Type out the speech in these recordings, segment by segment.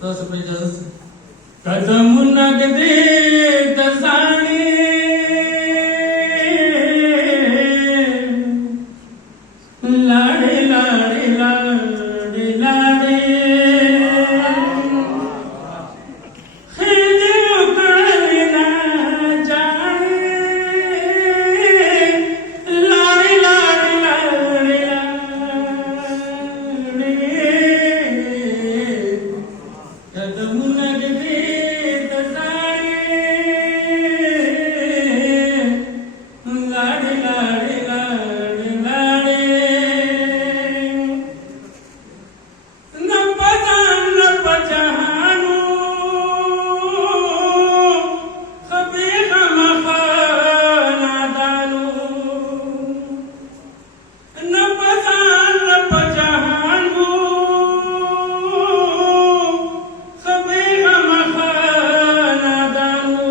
تاسو په اجازه سره قدمونه ږدي د زاړې لاړې لاړې لاړې لاړې خېلې وکړلې نا جاړې لاړې لاړې لاړې لاړې قدمونه ږدي د زاړې لاړې لاړې لاړې لاړې نه په ځان نه په جهانو ښه بېغمه نادانو نه په ځان نه په جهانو ښه بېغمه نادانو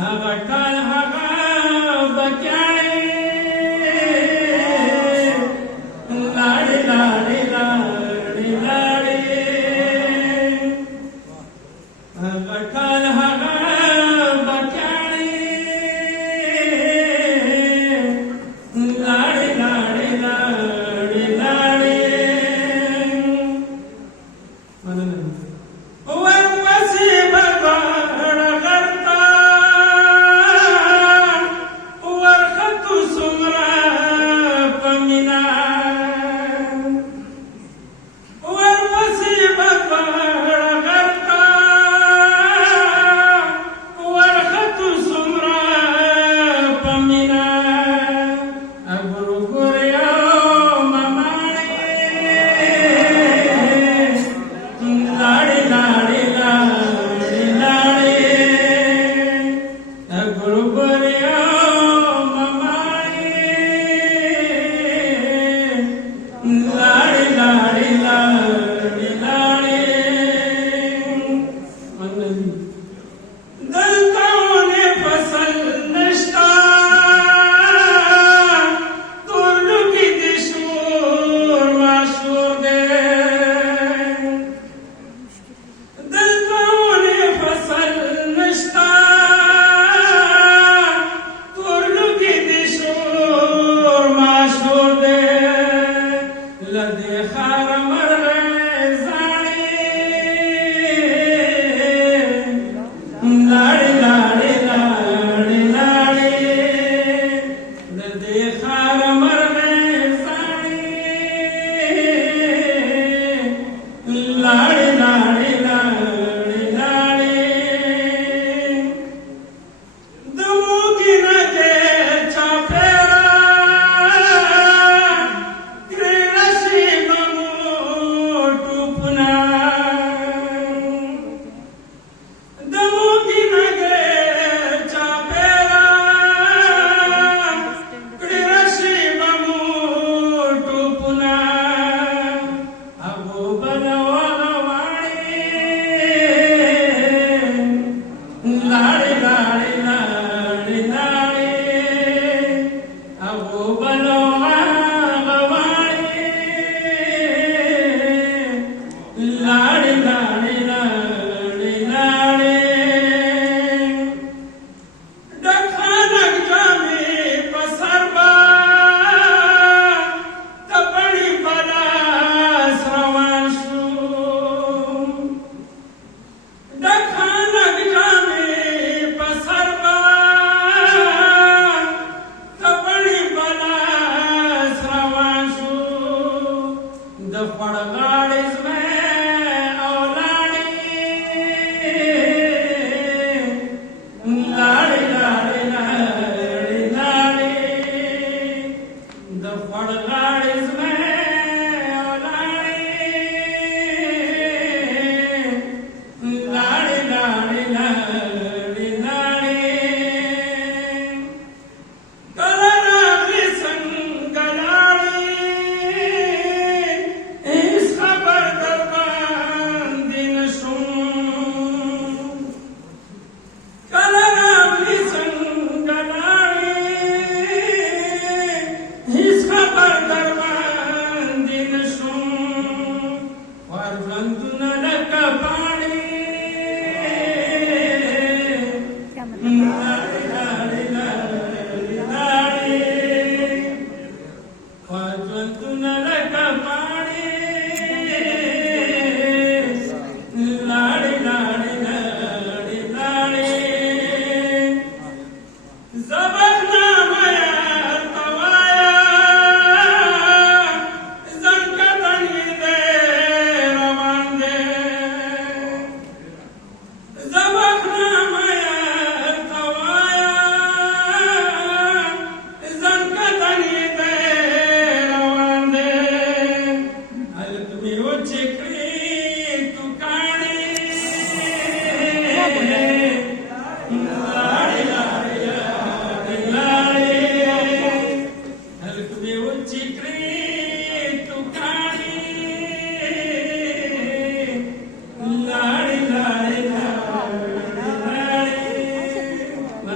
هغه ټال هغه بچاړې لاړې لاړې لاړې لاړې هغه ټال هغه بچاړې لاړې لاړې لاړې لاړې مننه ورپسې به دواړه غر ته ورختو څومره په مینه ورپسې به دواړه غر ته ورختو څومره په مینه ګورو ګوریا مماړې لاړې لاړې لاړې لاړې ګورو ګوریا مماړې لاړې لاړې لاړې لاړې مننه دلته ونې فصل نشته تور لوګي د شور ماشور دی دلته ونې فصل نشته تور لوګي د شور ماشور دی له دې ښاره مرغۍ زاړې لاړې لاړې لاړې لاړې د دې ښاره مرغۍ زاړې لاړې لاړې لاړې لاړې د موږي نه دې چاپېره ترې راشي به مو ټوپونه د موږي نه دې چاپېره ترې راشي به مو ټوپونه هغو به روانوالې لاړې لاړې لاړې لاړې هغو به روانوالې لاړې لاړې لاړې لاړې ډک خانک جامې په سر به د بڼې په لاس روان شو ډک خانک جامې په سر به د بڼې په لاس روان شو د خوړ غاړې زمې او لاړې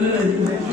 आलं नाही